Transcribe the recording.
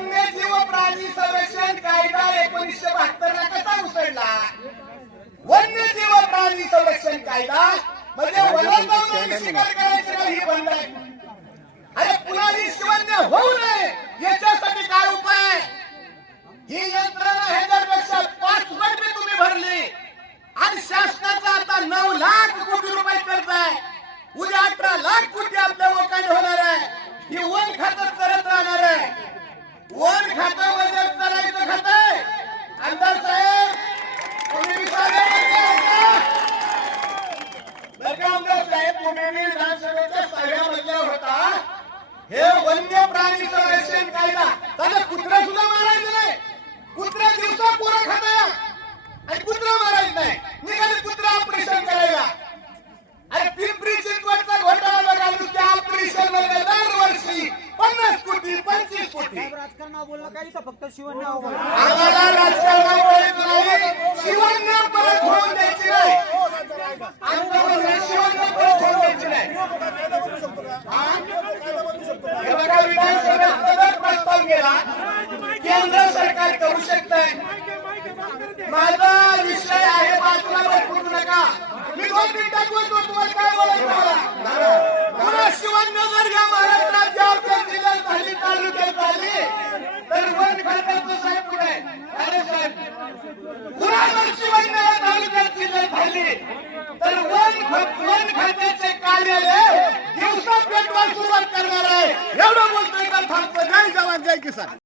वन्यजीव प्राणी संरक्षण कायदा एकोणीसशे बहात्तर ला कसा उसळला? वन्यजीव प्राणी संरक्षण कायदा? म्हणजे आम्ही शिकार करायची नाही ही बंद आहे. अरे कुणाली शिवन्य होऊ नये याच्यासाठी काय उपाय ही यंत्रणा ह्याच्यापेक्षा पाच पट तुम्ही भरली. आणि शासनाचा आता नऊ लाख कोटी रुपये कर्ज आहे. उद्या अठरा लाख कोटी आपल्या लोकांनी होणार आहे ही वन खातं करत राहणार आहे वन खातं चालायचं खात. आमदार साहेब आमदार साहेब तुम्ही होता. हे वन्य प्राणी संरक्षण कायदा. राजकारणावर बोलणं काही तर फक्त शिवण्य अवघड आम्हाला राजकारणात बोलायचं नाही. शिवण्य परत होऊन द्यायची नाही. आमचं म्हणणं आहे, शिवण्य परत होऊन द्यायची नाही. हा? हे बघा विधानसभेत सदर प्रस्ताव गेला. केंद्र सरकार करू शकतंय. माझा विषय आहे बाजूला बसवू नका. मी दोन मिनिटात बोलतो तुम्हाला काय बोलायचं मला? पुन्हा शिवण्य जर या महाराष्ट्रात या आपल्या जिल्ह्यात झाली तालुक्यात झाली तर वन खात्याचं साहेब कुठे आहे अरे साहेब पुन्हा जर शिवण्य या तालुक्यात जिल्ह्यात झाली. तर वन वन खात्याचे कार्यालय दिवसा पेटवा सुरुवात करणार आहे. एवढं बोलतोय का थांबतो. जय जवान जय किसान.